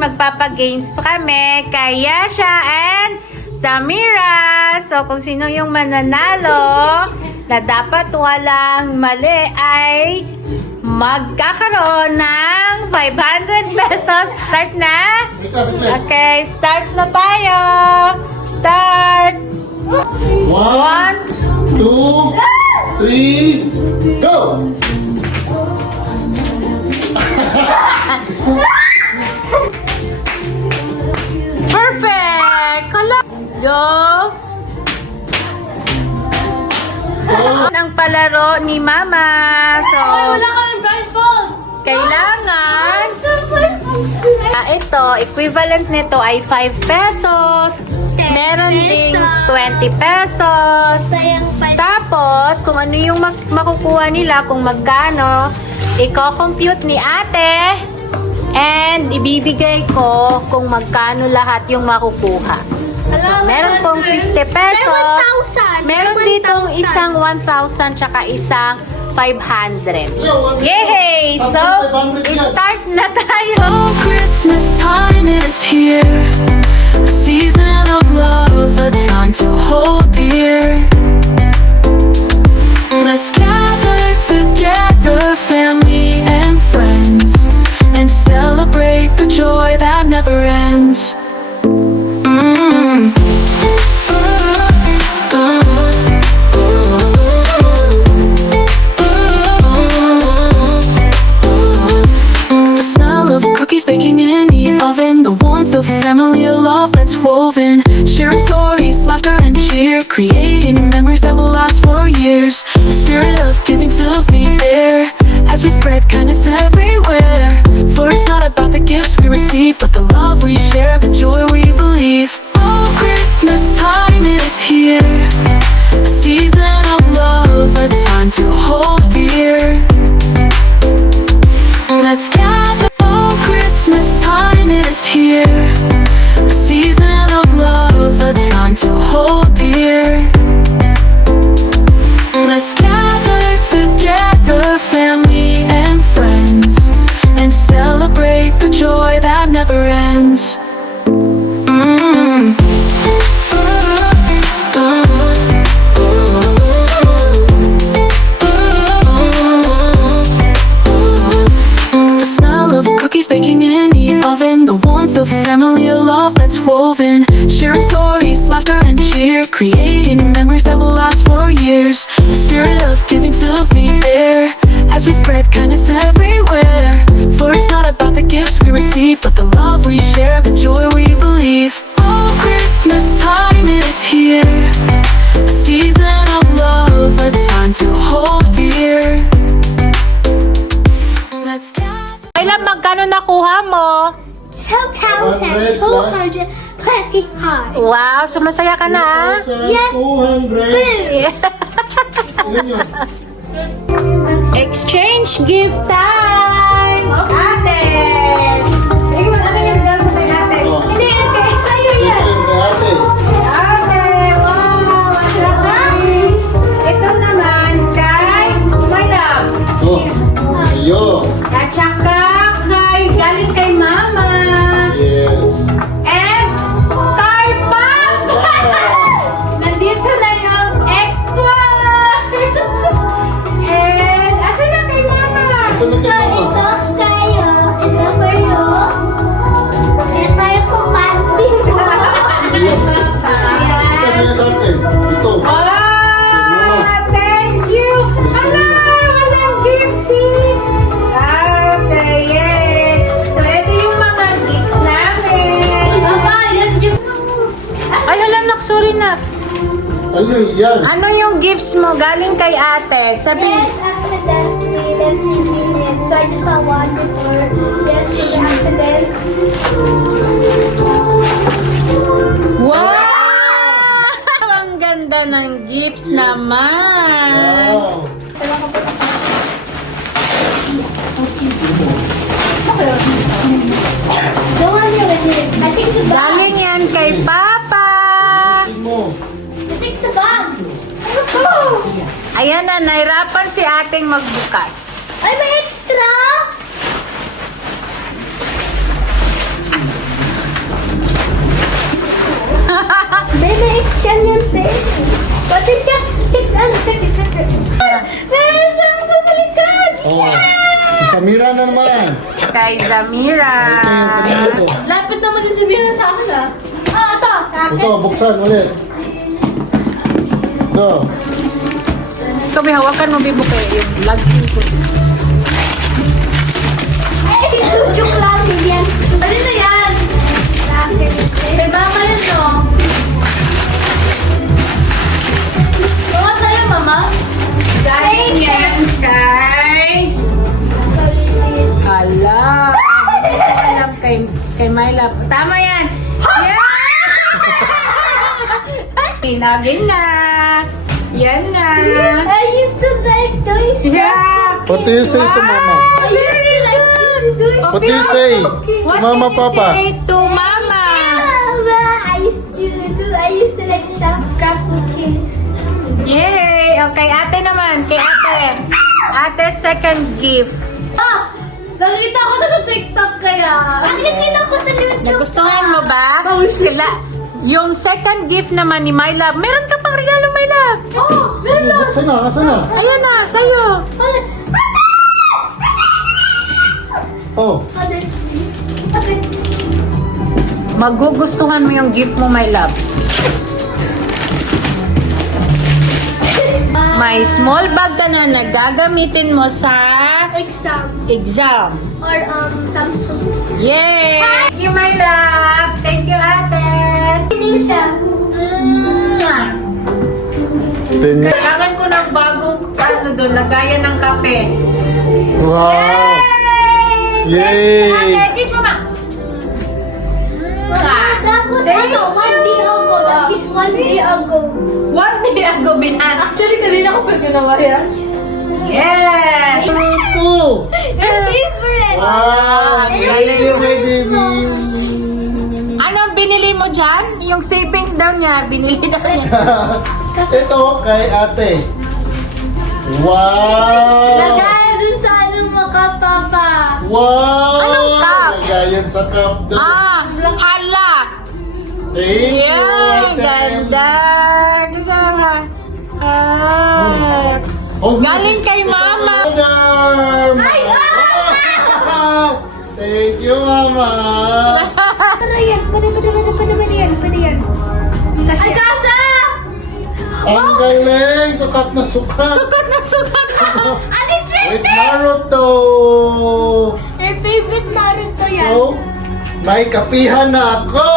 magpapagames kami kay Yasha and Zamira. So, kung sino yung mananalo na dapat walang mali ay magkakaroon ng 500 pesos. Start na? Okay, start na tayo. Start. 1, 2, 3, go! Perfect! Kala! Go! Ang palaro ni Mama. So, Wala kaming blindfold! kailangan ito, equivalent nito ay 5 pesos. Meron ding 20 pesos. Tapos, kung ano yung makukuha nila, kung magkano, i-compute ni ate and ibibigay ko kung magkano lahat yung makukuha. So, meron pong 50 pesos. Meron ditong isang 1,000 tsaka isang 500. Yay! So, start na tayo. Oh, Christmas time is here. A season of love, a time to hold dear. Let's gather together, family and friends, and celebrate the joy that never ends. The smell of cookies baking in the oven, the warmth of family, a love that's woven, sharing stories, laughter and cheer, creating memories that will last for years. The spirit of giving fills the air as we spread kindness everywhere. For it's not about the gifts we receive, but the love we share, the joy we believe. Oh, Christmas time is here, a season of love, a time to hold dear. Let's gather. Oh, Christmas time is here, a season of love, a time to hold dear. Let's gather together, family and friends, and celebrate the joy that never ends. The smell of cookies baking in the oven, the warmth of family, a love that's woven, sharing stories, laughter and cheer, creating memories that will last for years. The spirit of giving fills the air as we spread kindness everywhere. For it's not about the gifts we receive, but the love we share, the joy we believe. Oh, Christmas time is here, a season of love, a time to hold dear. Let's gather. Kailan magkano nakuha mo? 2,225. Wow, sumasaya ka na. Yes. 200. Yun yun. Exchange gift time! Ate! Tingnan, ano yung regalo mo kay ate? Oh. Hindi, ate, sa'yo yan! Ate. Ate, wow! Ang sarap! Ito naman kay my love. Oh, sa'yo. At saka galing kay mama. Yes. And Starbucks! Nandito na yung X-Plus! And asan na kay mama? Saan na So, kayo? ito kayo. Ito for you. Ito yung pumanti mo. Saan na yan sa akin? Ito. Ah, thank you! Ala, walang gifts eh! Ate, yay! So, ito yung mga gifts namin. Baba, yan yung... Ay, hala, sorry na. Ayun, yan. Ano yung gifts mo galing kay ate? Sabi, Yes, accidentally. Let's see it. So, I just saw one before. Yes, for the accident. wow! Ang ganda ng gifts naman. Wow. The one you did. I think the bag. Galing yan kay Papa. Tingin mo. I think the bag. Ayan na, nahirapan si ating magbukas. Ay, may extra! na naman. Kay Zamira. Ito yung kanina. Lapit naman din si Mira sa akin ah. Oh, ito. Sa akin. Ito, buksan ulit. Go. Ikaw, may hawakan mo, Bibo, kayo yung laging ko. Ay, joke lang. Yan. Ano na yan? Sa akin. May mama yun no? Mama sa'yo, mama? Galing yan, Sai. Hala. Hindi ko alam kay Myla. Tama yan. Yeah! Tinagin na. Yan na. I used to like toys. Yeah. What do you say to mama? I used to like toys. What do you say to mama, What do you papa? say to mama? I used to like scrapbooking. Yay! Okay, ate naman. Kay ate. Ate, second gift. Ah! Nakita ko na sa TikTok kaya. Ang nakita ko sa YouTube. Nagustuhan mo ba? Yung second gift naman ni My Love. Meron ka pang regalo, My Love. Oh! Meron lang! Saan na? Saan na? Ayun na, sa'yo. Oh. Magugustuhan mo yung gift mo, My Love. May small bag ka na gagamitin mo sa Exam. exam. Or Samsung. Yay! Thank you, My Love. Thank you, ate. Hindi siya. Tingnan. Kailangan ko ng bagong doon, lagayan ng kape. Wow. Yay! Ate, kiss mo, ma. That was ano, 1 day ago. That is 1 day ago. One day ago, binan. Actually, kanina ko pa ginawa yan. Yes! Ito! Your favorite. Wow! Thank you, my baby! Ano binili mo dyan? Yung savings daw niya, binili daw niya. Ito kay ate. Wow! Lagay dun sa ano maka, papa. Wow! Anong cup? Lagayan sa cup doon. Hala! Thank you, Yan! ate. Ganda! Kasama. Oh, Galing kay mama. Madam! Wow! Thank you, mama! Pero yan, pwede yan. Ay, kasha! Ang galing! Sukat na sukat! Sukat na sukat na! And it's With Naruto! Her favorite Naruto yan. So, may kapihan na ako!